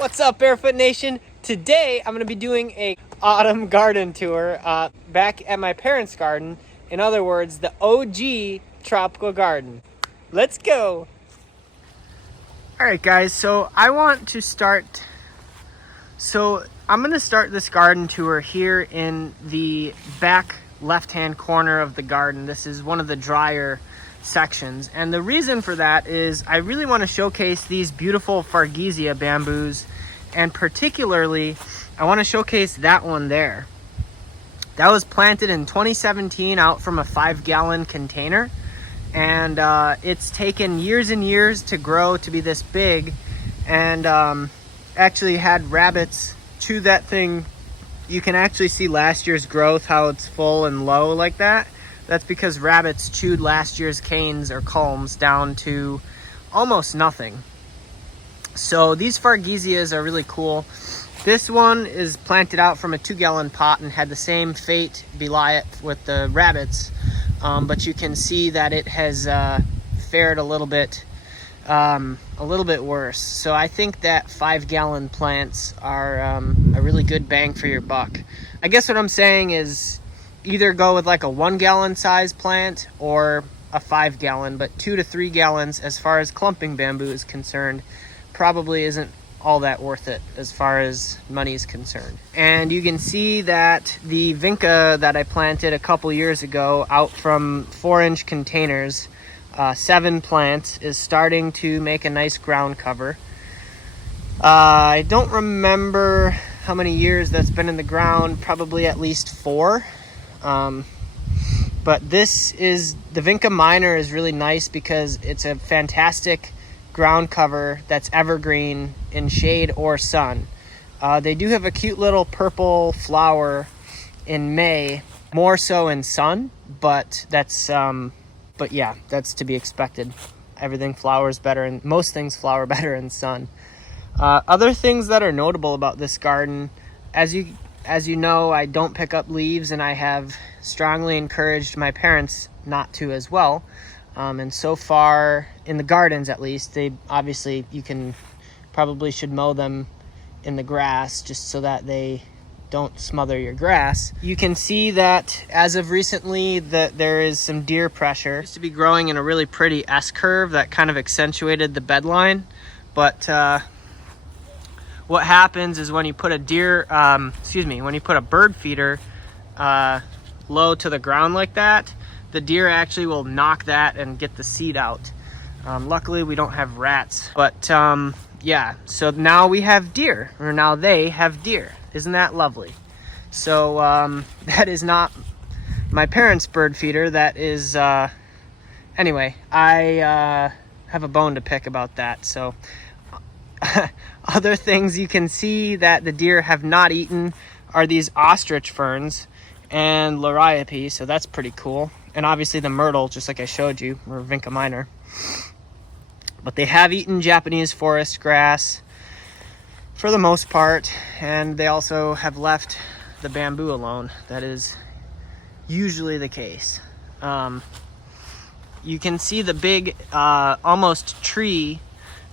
What's up, Barefoot Nation? Today I'm going to be doing a autumn garden tour back at my parents' garden. In other words, the OG tropical garden. Let's go! Alright guys, so I'm going to start this garden tour here in the back left-hand corner of the garden. This is one of the drier sections, and the reason for that is I really want to showcase these beautiful Fargesia bamboos, and particularly I want to showcase that one there. That was planted in 2017 out from a 5-gallon container, and it's taken years and years to grow to be this big, and actually had rabbits chew that thing. You can actually see last year's growth, how it's full and low like that. That's because rabbits chewed last year's canes or culms down to almost nothing. So these Fargesias are really cool. This one is planted out from a 2-gallon pot and had the same fate belie it with the rabbits. But you can see that it has fared a little bit worse. So I think that 5-gallon plants are a really good bang for your buck. I guess what I'm saying is either go with like a 1-gallon size plant or a 5-gallon, but 2 to 3 gallons as far as clumping bamboo is concerned probably isn't all that worth it as far as money is concerned. And you can see that the vinca that I planted a couple years ago out from 4-inch containers, 7 plants, is starting to make a nice ground cover. I don't remember how many years that's been in the ground, probably at least 4. But this is, the Vinca minor is really nice because it's a fantastic ground cover that's evergreen in shade or sun. They do have a cute little purple flower in May, more so in sun, but yeah, that's to be expected. Everything flowers better, and most things flower better in sun. Other things that are notable about this garden, as you know, I don't pick up leaves, and I have strongly encouraged my parents not to as well. And so far, in the gardens at least, they obviously, probably should mow them in the grass just so that they don't smother your grass. You can see that as of recently that there is some deer pressure. It used to be growing in a really pretty S-curve that kind of accentuated the bed line, but what happens is when you put when you put a bird feeder low to the ground like that, the deer actually will knock that and get the seed out. Luckily we don't have rats, but yeah, so now we have deer, or now they have deer. Isn't that lovely? So that is not my parents' bird feeder. That is anyway, I have a bone to pick about that. So other things you can see that the deer have not eaten are these ostrich ferns and liriope, so that's pretty cool. And obviously the myrtle, just like I showed you, or Vinca minor. But they have eaten Japanese forest grass for the most part, and they also have left the bamboo alone. That is usually the case. You can see the big almost tree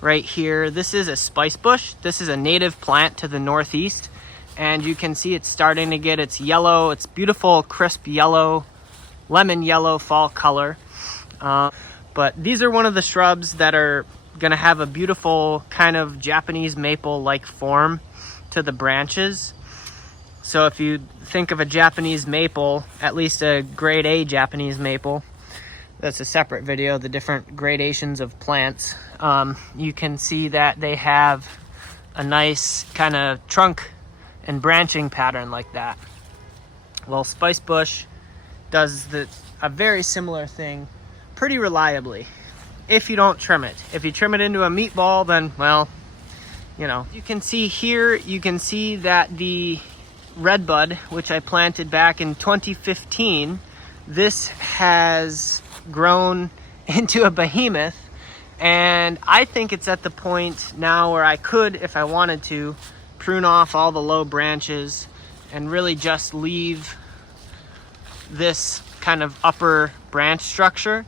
right here. This is a spice bush. This is a native plant to the northeast, and you can see it's starting to get its yellow, its beautiful crisp yellow, lemon yellow fall color. But these are one of the shrubs that are gonna have a beautiful kind of Japanese maple like form to the branches. So if you think of a Japanese maple, at least a grade A Japanese maple, that's a separate video, the different gradations of plants, you can see that they have a nice kind of trunk and branching pattern like that. Well, spice bush does a very similar thing pretty reliably if you don't trim it. If you trim it into a meatball, then, well, you know. You can see here, you can see that the redbud, which I planted back in 2015, this has grown into a behemoth, and I think it's at the point now where I could, if I wanted to, prune off all the low branches and really just leave this kind of upper branch structure.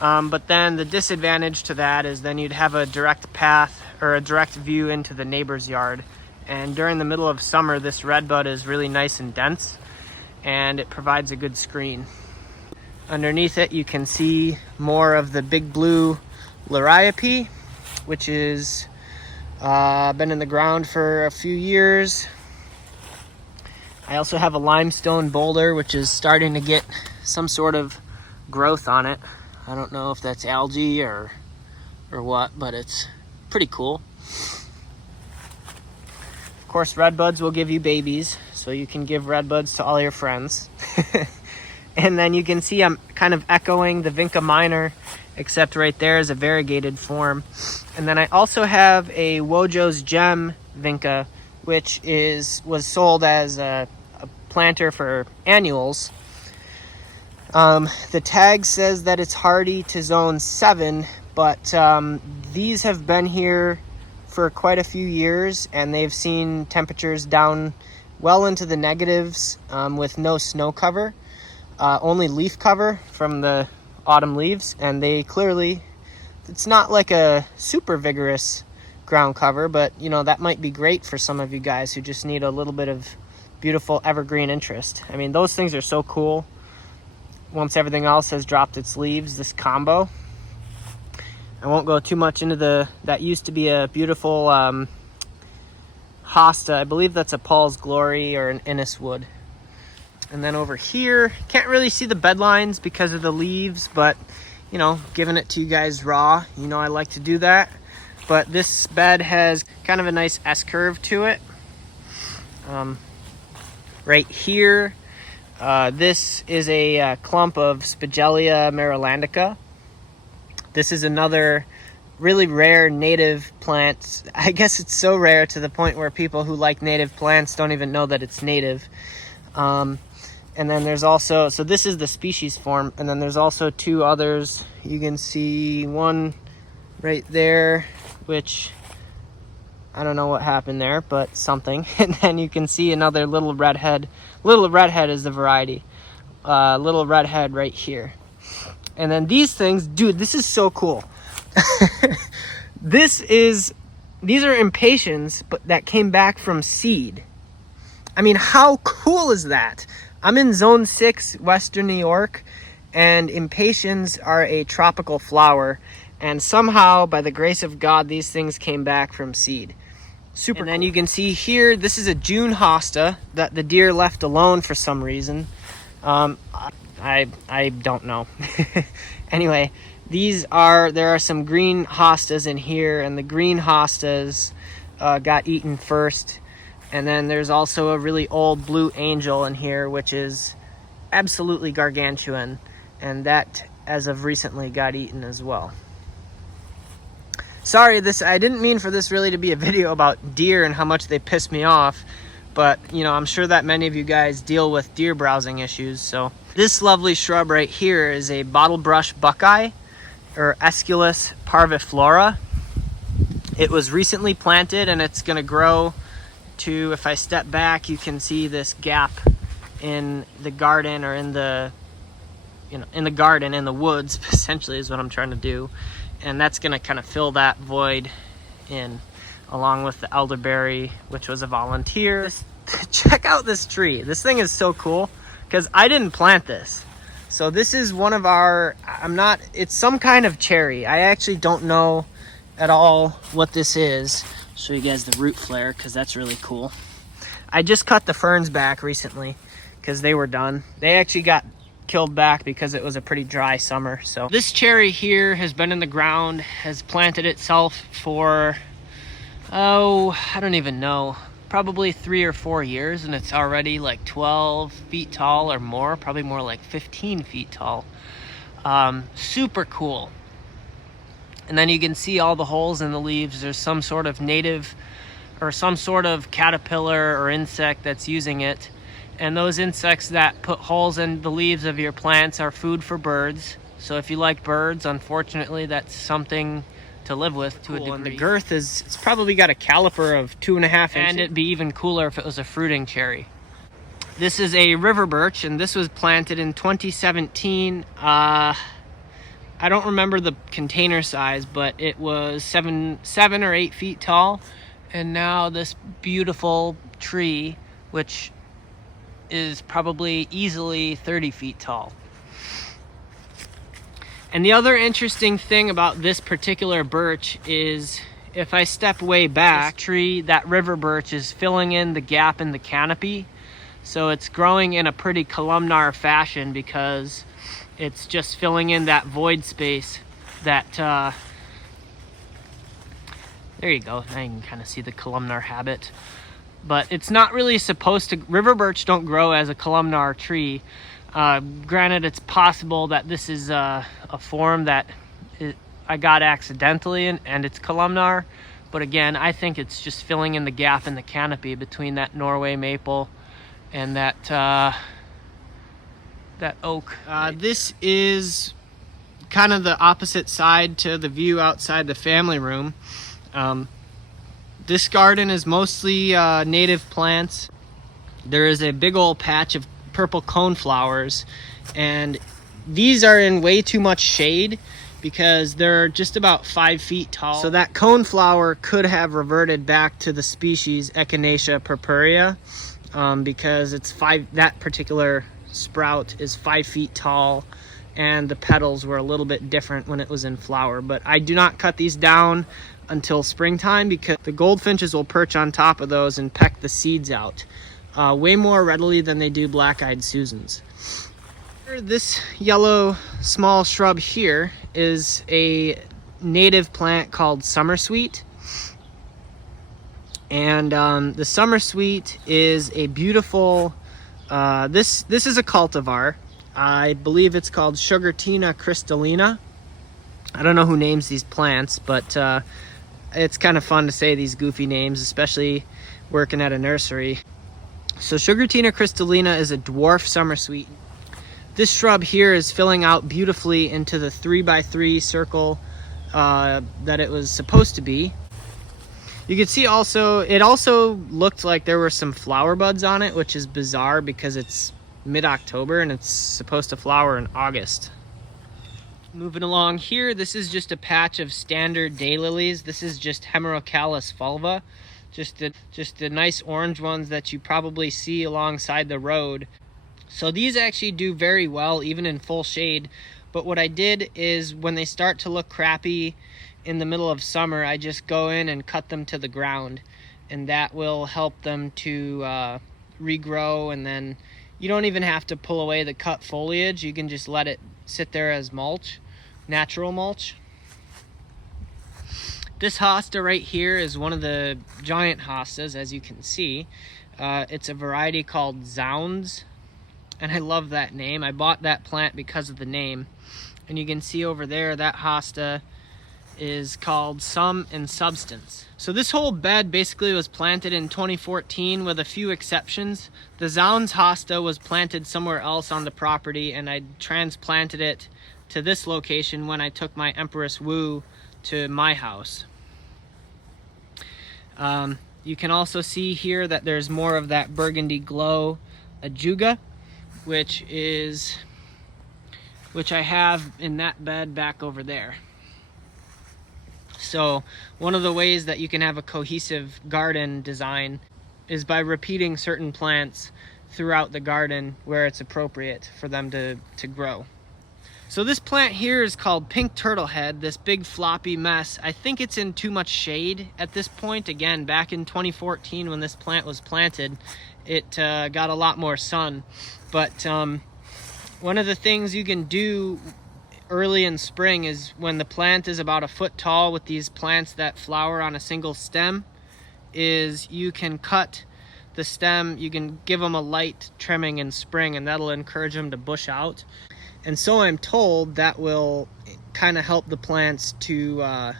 But then the disadvantage to that is then you'd have a direct path or a direct view into the neighbor's yard. And during the middle of summer, this redbud is really nice and dense, and it provides a good screen. Underneath it, you can see more of the big blue liriope, which is been in the ground for a few years. I also have a limestone boulder, which is starting to get some sort of growth on it. I don't know if that's algae or what, but it's pretty cool. Of course, redbuds will give you babies, so you can give redbuds to all your friends. And then you can see I'm kind of echoing the Vinca minor, except right there is a variegated form. And then I also have a Wojo's Gem Vinca, which was sold as a planter for annuals. The tag says that it's hardy to zone 7, but these have been here for quite a few years, and they've seen temperatures down well into the negatives with no snow cover, only leaf cover from the autumn leaves. And they clearly, it's not like a super vigorous ground cover, but you know, that might be great for some of you guys who just need a little bit of beautiful evergreen interest. I mean, those things are so cool. Once everything else has dropped its leaves, this combo. I won't go too much into that used to be a beautiful hosta. I believe that's a Paul's Glory or an Innis wood. And then over here, can't really see the bed lines because of the leaves, but you know, giving it to you guys raw, you know I like to do that. But this bed has kind of a nice S-curve to it. Right here, this is a clump of Spagelia marilandica. This is another really rare native plant. I guess it's so rare to the point where people who like native plants don't even know that it's native. And then there's also, so this is the species form, and then there's also two others. You can see one right there, which I don't know what happened there, but something. And then you can see another little redhead. Little redhead is the variety. Little redhead right here. And then these things, dude, this is so cool. These are impatiens, but that came back from seed. I mean, how cool is that? I'm in zone 6, Western New York, and impatiens are a tropical flower. And somehow, by the grace of God, these things came back from seed. Super. And then you can see here, this is a June hosta that the deer left alone for some reason. I don't know. Anyway, there are some green hostas in here, and the green hostas got eaten first. And then there's also a really old blue angel in here, which is absolutely gargantuan, and that, as of recently, got eaten as well. Sorry, I didn't mean for this really to be a video about deer and how much they piss me off, but you know, I'm sure that many of you guys deal with deer browsing issues. So this lovely shrub right here is a bottlebrush buckeye, or Aesculus parviflora. It was recently planted, and it's going to grow to, if I step back, you can see this gap in the garden, or in the garden, in the woods, essentially is what I'm trying to do. And that's going to kind of fill that void in, along with the elderberry, which was a volunteer. Check out this tree. This thing is so cool, because I didn't plant this. So this is one of our, it's some kind of cherry. I actually don't know at all what this is. I'll show you guys the root flare, because that's really cool. I just cut the ferns back recently, because they were done. They actually got killed back because it was a pretty dry summer. So this cherry here has been in the ground, has planted itself for, I don't even know, probably 3 or 4 years, and it's already like 12 feet tall or more, probably more like 15 feet tall. Super cool. And then you can see all the holes in the leaves. There's some sort of native or some sort of caterpillar or insect that's using it. And those insects that put holes in the leaves of your plants are food for birds. So if you like birds, unfortunately, that's something to live with to a degree. And the girth it's probably got a caliper of 2.5 inches. And it'd be even cooler if it was a fruiting cherry. This is a river birch, and this was planted in 2017. I don't remember the container size, but it was 7 or 8 feet tall. And now this beautiful tree, which is probably easily 30 feet tall. And the other interesting thing about this particular birch is, if I step way back, this tree, that river birch, is filling in the gap in the canopy. So it's growing in a pretty columnar fashion because it's just filling in that void space that, there you go, now you can kind of see the columnar habit. But it's not really supposed to, river birch don't grow as a columnar tree. Granted, it's possible that this is a form that I got accidentally and it's columnar. But again, I think it's just filling in the gap in the canopy between that Norway maple and that oak. This is kind of the opposite side to the view outside the family room. This garden is mostly native plants. There is a big old patch of purple coneflowers, and these are in way too much shade because they're just about 5 feet tall. So that coneflower could have reverted back to the species Echinacea purpurea, because that particular sprout is 5 feet tall, and the petals were a little bit different when it was in flower. But I do not cut these down until springtime because the goldfinches will perch on top of those and peck the seeds out way more readily than they do black-eyed Susans. This yellow small shrub here is a native plant called summersweet. And the summersweet is a beautiful, this is a cultivar. I believe it's called Sugartina crystallina. I don't know who names these plants, but it's kind of fun to say these goofy names, especially working at a nursery. So Sugartina crystallina is a dwarf summersweet. This shrub here is filling out beautifully into the 3x3 circle that it was supposed to be. You can see also, it also looked like there were some flower buds on it, which is bizarre because it's mid-October and it's supposed to flower in August. Moving along here, this is just a patch of standard daylilies. This is just Hemerocallis fulva, just the nice orange ones that you probably see alongside the road. So these actually do very well even in full shade. But what I did is when they start to look crappy in the middle of summer, I just go in and cut them to the ground, and that will help them to regrow. And then you don't even have to pull away the cut foliage. You can just let it sit there as mulch, natural mulch. This hosta right here is one of the giant hostas, as you can see. It's a variety called Zounds, and I love that name. I bought that plant because of the name. And you can see over there, that hosta is called Sum and Substance. So this whole bed basically was planted in 2014 with a few exceptions. The Zounds hosta was planted somewhere else on the property, and I transplanted it to this location when I took my Empress Wu to my house. You can also see here that there's more of that burgundy glow ajuga, which I have in that bed back over there. So one of the ways that you can have a cohesive garden design is by repeating certain plants throughout the garden where it's appropriate for them to grow. So this plant here is called Pink Turtlehead, this big floppy mess. I think it's in too much shade at this point. Again, back in 2014 when this plant was planted, it got a lot more sun. But one of the things you can do early in spring is when the plant is about a foot tall with these plants that flower on a single stem, is you can cut the stem, you can give them a light trimming in spring, and that'll encourage them to bush out. And so I'm told that will kind of help the plants to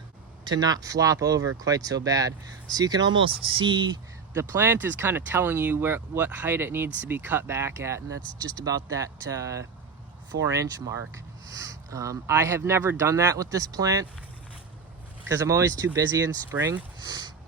not flop over quite so bad. So you can almost see the plant is kind of telling you what height it needs to be cut back at, and that's just about that 4-inch mark. I have never done that with this plant because I'm always too busy in spring,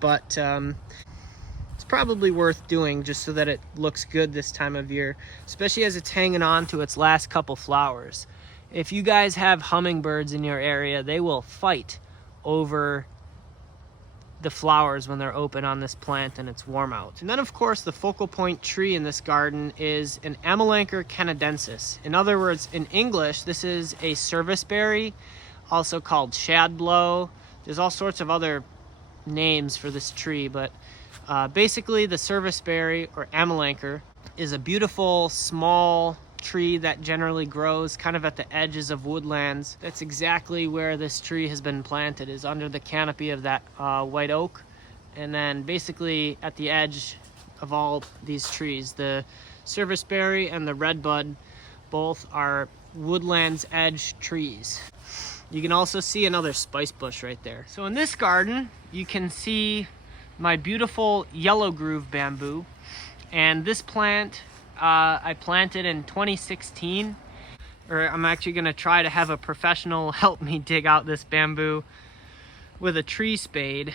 but it's probably worth doing just so that it looks good this time of year, especially as it's hanging on to its last couple flowers. If you guys have hummingbirds in your area, they will fight over the flowers when they're open on this plant and it's warm out. And then of course the focal point tree in this garden is an Amelanchier canadensis. In other words, in English, this is a serviceberry, also called shadblow. There's all sorts of other names for this tree, but basically the serviceberry or Amelanchier is a beautiful small tree that generally grows kind of at the edges of woodlands. That's exactly where this tree has been planted, is under the canopy of that white oak. And then basically at the edge of all these trees, the serviceberry and the redbud both are woodlands edge trees. You can also see another spice bush right there. So in this garden, you can see my beautiful yellow groove bamboo. And this plant I planted in 2016, or I'm actually gonna try to have a professional help me dig out this bamboo with a tree spade.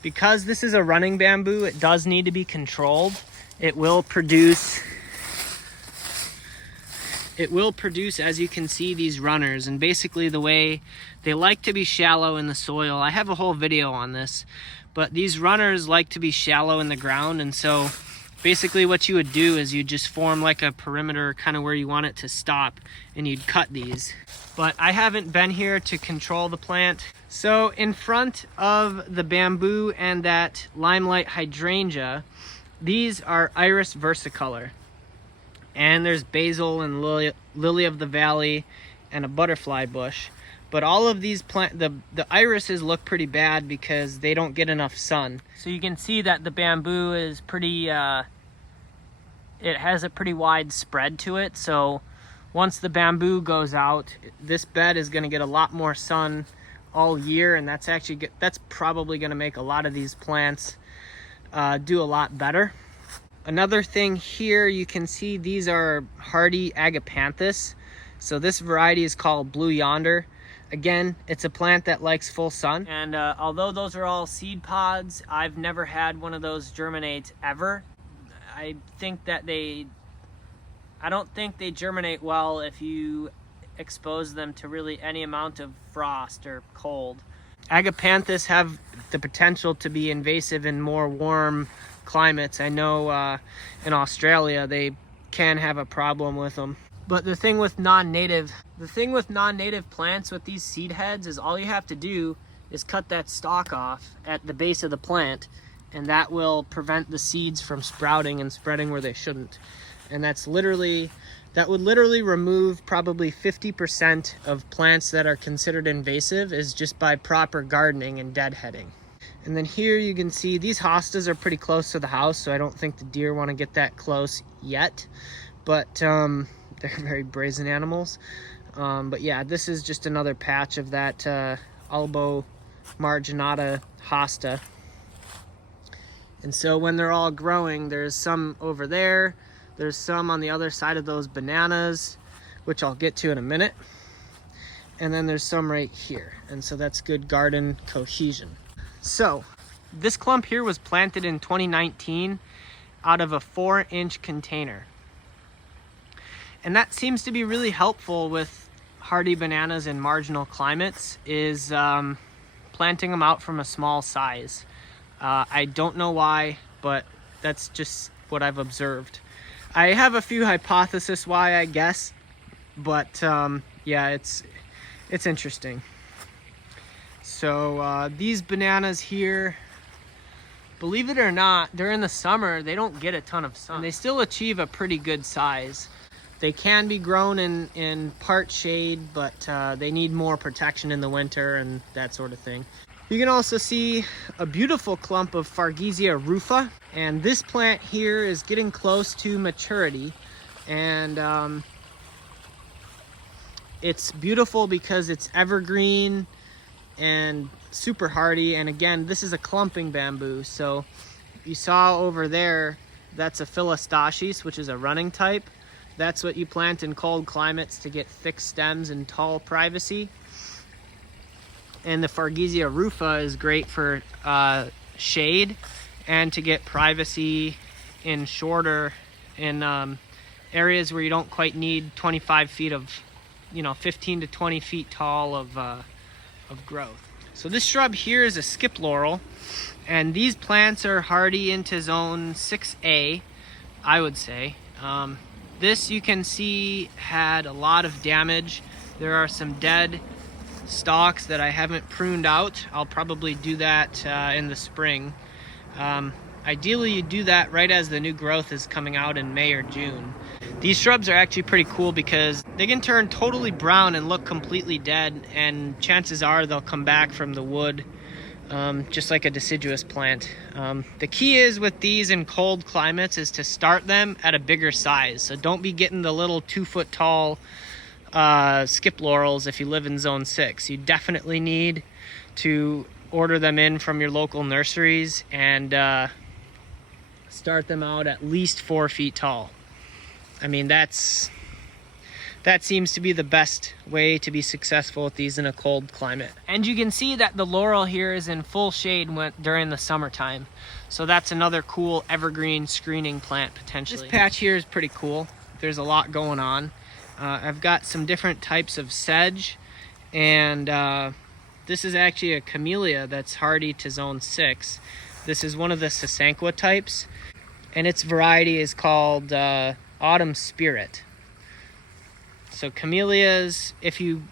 Because this is a running bamboo, it does need to be controlled. It will produce, as you can see, these runners. And basically the way they like to be shallow in the soil, I have a whole video on this, but these runners like to be shallow in the ground. And so basically what you would do is you just form like a perimeter kind of where you want it to stop, and you'd cut these. But I haven't been here to control the plant. So in front of the bamboo and that limelight hydrangea, these are iris versicolor. And there's basil and lily of the valley and a butterfly bush. But all of these the irises look pretty bad because they don't get enough sun. So you can see that the bamboo is pretty, it has a pretty wide spread to it. So once the bamboo goes out, this bed is gonna get a lot more sun all year, and that's probably gonna make a lot of these plants do a lot better. Another thing here, you can see these are hardy Agapanthus. So this variety is called Blue Yonder. Again, it's a plant that likes full sun. And although those are all seed pods, I've never had one of those germinate ever. I don't think they germinate well if you expose them to really any amount of frost or cold. Agapanthus have the potential to be invasive in more warm climates. I know in Australia they can have a problem with them. But the thing with non-native plants with these seed heads is all you have to do is cut that stalk off at the base of the plant, and that will prevent the seeds from sprouting and spreading where they shouldn't. And that would literally remove probably 50% of plants that are considered invasive, is just by proper gardening and deadheading. And then here you can see these hostas are pretty close to the house, so I don't think the deer want to get that close yet. But they're very brazen animals. But yeah, this is just another patch of that Albo marginata hosta. And so when they're all growing, there's some over there, there's some on the other side of those bananas, which I'll get to in a minute. And then there's some right here. And so that's good garden cohesion. So this clump here was planted in 2019 out of a 4-inch container. And that seems to be really helpful with hardy bananas in marginal climates, is planting them out from a small size. I don't know why, but that's just what I've observed. I have a few hypotheses why, I guess, but yeah, it's interesting. So these bananas here, believe it or not, during the summer they don't get a ton of sun. They still achieve a pretty good size. They can be grown in part shade, but they need more protection in the winter and that sort of thing. You can also see a beautiful clump of Fargesia rufa, and this plant here is getting close to maturity. And it's beautiful because it's evergreen and super hardy. And again, this is a clumping bamboo. So you saw over there, that's a Philostachys, which is a running type. That's what you plant in cold climates to get thick stems and tall privacy. And the Fargesia rufa is great for shade and to get privacy in areas where you don't quite need 25 feet of you know, 15 to 20 feet tall of growth. So this shrub here is a skip laurel, and these plants are hardy into zone 6A, I would say. This, you can see, had a lot of damage. There are some dead stalks that I haven't pruned out. I'll probably do that in the spring. Ideally, you do that right as the new growth is coming out in May or June. These shrubs are actually pretty cool because they can turn totally brown and look completely dead, and chances are they'll come back from the wood, just like a deciduous plant. The key is with these in cold climates is to start them at a bigger size. So don't be getting the little 2-foot tall skip laurels if you live in zone 6. You definitely need to order them in from your local nurseries and start them out at least 4 feet tall. I mean, that seems to be the best way to be successful with these in a cold climate. And you can see that the laurel here is in full shade during the summertime. So that's another cool evergreen screening plant potentially. This patch here is pretty cool. There's a lot going on. I've got some different types of sedge, and this is actually a camellia that's hardy to zone 6. This is one of the Sasanqua types, and its variety is called Autumn Spirit. So camellias, if you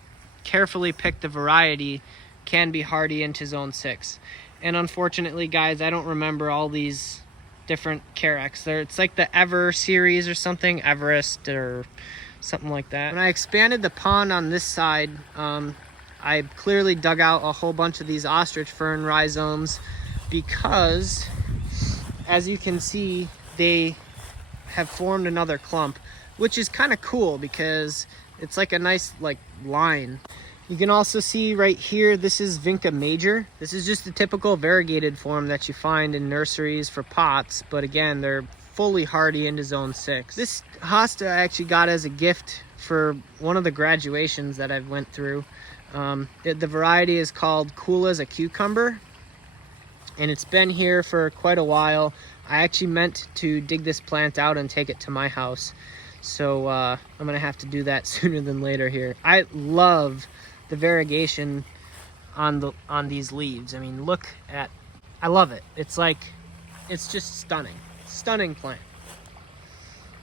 carefully pick the variety, can be hardy into zone 6. And unfortunately, guys, I don't remember all these different Carex. It's like the Ever series or something, Everest or something like that. When I expanded the pond on this side, I clearly dug out a whole bunch of these ostrich fern rhizomes because, as you can see, they have formed another clump, which is kind of cool because it's like a nice line. You can also see right here, this is Vinca major. This is just the typical variegated form that you find in nurseries for pots, but again, they're fully hardy into zone 6. This hosta I actually got as a gift for one of the graduations that I've went through. The variety is called Cool as a Cucumber, and it's been here for quite a while. I actually meant to dig this plant out and take it to my house, so I'm gonna have to do that sooner than later here. I love the variegation on these leaves. I mean, I love it. It's just stunning plant.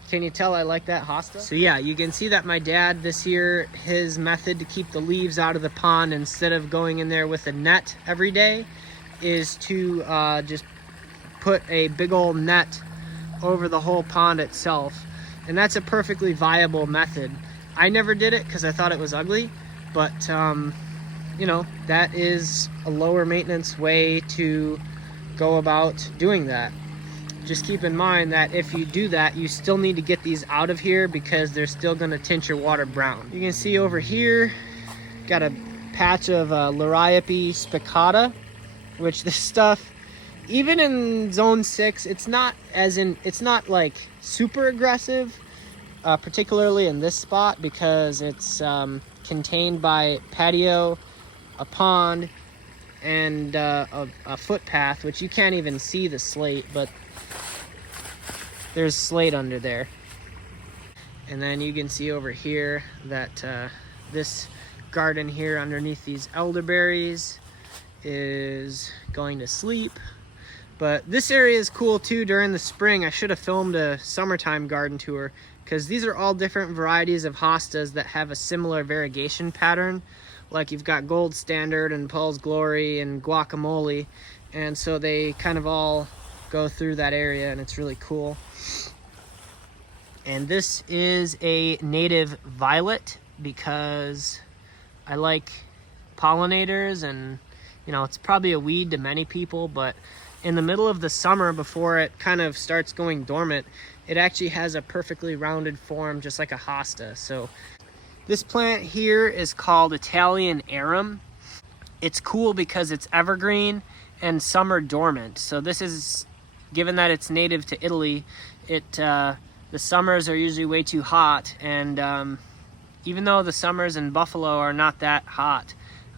Can you tell I like that hosta? So yeah, you can see that my dad this year, his method to keep the leaves out of the pond instead of going in there with a net every day is to just put a big old net over the whole pond itself. And that's a perfectly viable method. I never did it because I thought it was ugly, but you know, that is a lower maintenance way to go about doing that. Just keep in mind that if you do that, you still need to get these out of here because they're still going to tint your water brown. You can see over here, got a patch of Liriope spicata, which this stuff, even in zone 6, it's not like super aggressive, particularly in this spot because it's contained by patio, a pond, and a footpath, which you can't even see the slate, but there's slate under there. And then you can see over here that this garden here underneath these elderberries is going to sleep. But this area is cool too during the spring. I should have filmed a summertime garden tour because these are all different varieties of hostas that have a similar variegation pattern. Like you've got Gold Standard and Paul's Glory and Guacamole, and so they kind of all go through that area, and it's really cool. And this is a native violet because I like pollinators, and you know, it's probably a weed to many people, but in the middle of the summer before it kind of starts going dormant, it actually has a perfectly rounded form just like a hosta. So this plant here is called Italian arum. It's cool because it's evergreen and summer dormant. So this is, given that it's native to Italy, the summers are usually way too hot, and even though the summers in Buffalo are not that hot,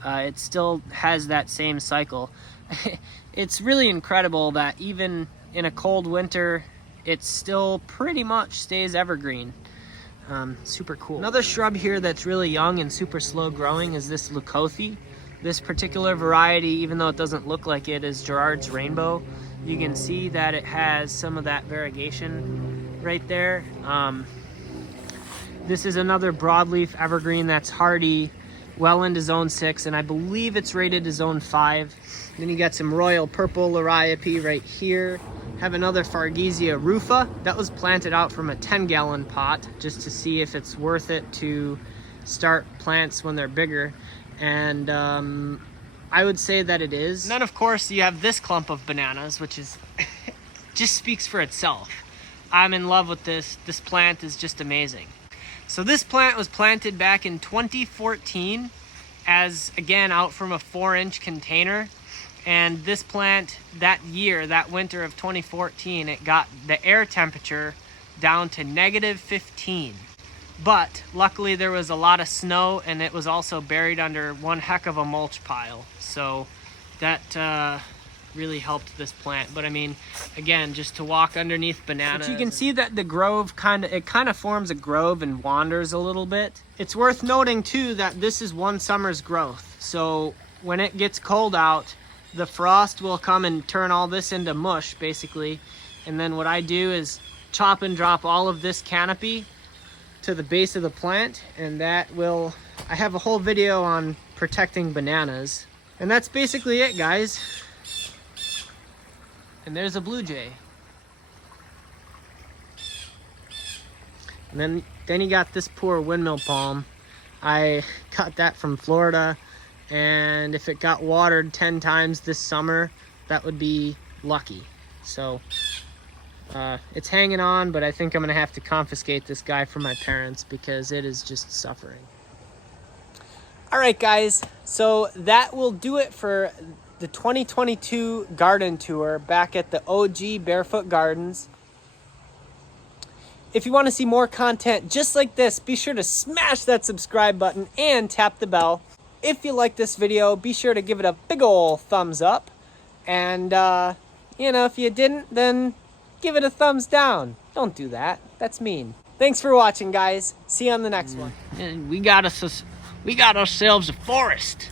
it still has that same cycle. It's really incredible that even in a cold winter, it still pretty much stays evergreen. Super cool. Another shrub here that's really young and super slow growing is this leucothie. This particular variety, even though it doesn't look like it, is Gerard's Rainbow. You can see that it has some of that variegation right there. This is another broadleaf evergreen that's hardy, well into zone 6, and I believe it's rated to zone 5. Then you got some royal purple liriope right here. Have another Fargesia rufa. That was planted out from a 10-gallon pot just to see if it's worth it to start plants when they're bigger. And I would say that it is. And then of course you have this clump of bananas, which is just speaks for itself. I'm in love with this. This plant is just amazing. So this plant was planted back in 2014 as, again, out from a 4-inch container. And this plant, that year, that winter of 2014, it got the air temperature down to -15. But luckily there was a lot of snow, and it was also buried under one heck of a mulch pile. So that really helped this plant. But I mean, again, just to walk underneath bananas. But you can see that the grove kind of forms a grove and wanders a little bit. It's worth noting too that this is one summer's growth. So when it gets cold out, the frost will come and turn all this into mush basically. And then what I do is chop and drop all of this canopy to the base of the plant, and that will, I have a whole video on protecting bananas. And that's basically it, guys. And there's a blue jay. And then you got this poor windmill palm. I got that from Florida, and if it got watered 10 times this summer, that would be lucky. So it's hanging on, but I think I'm gonna have to confiscate this guy from my parents because it is just suffering. All right, guys, so that will do it for the 2022 garden tour back at the OG Barefoot Gardens. If you want to see more content just like this, be sure to smash that subscribe button and tap the bell. If you like this video, be sure to give it a big ol' thumbs up. And, you know, if you didn't, then give it a thumbs down. Don't do that. That's mean. Thanks for watching, guys. See you on the next one. And we got ourselves a forest.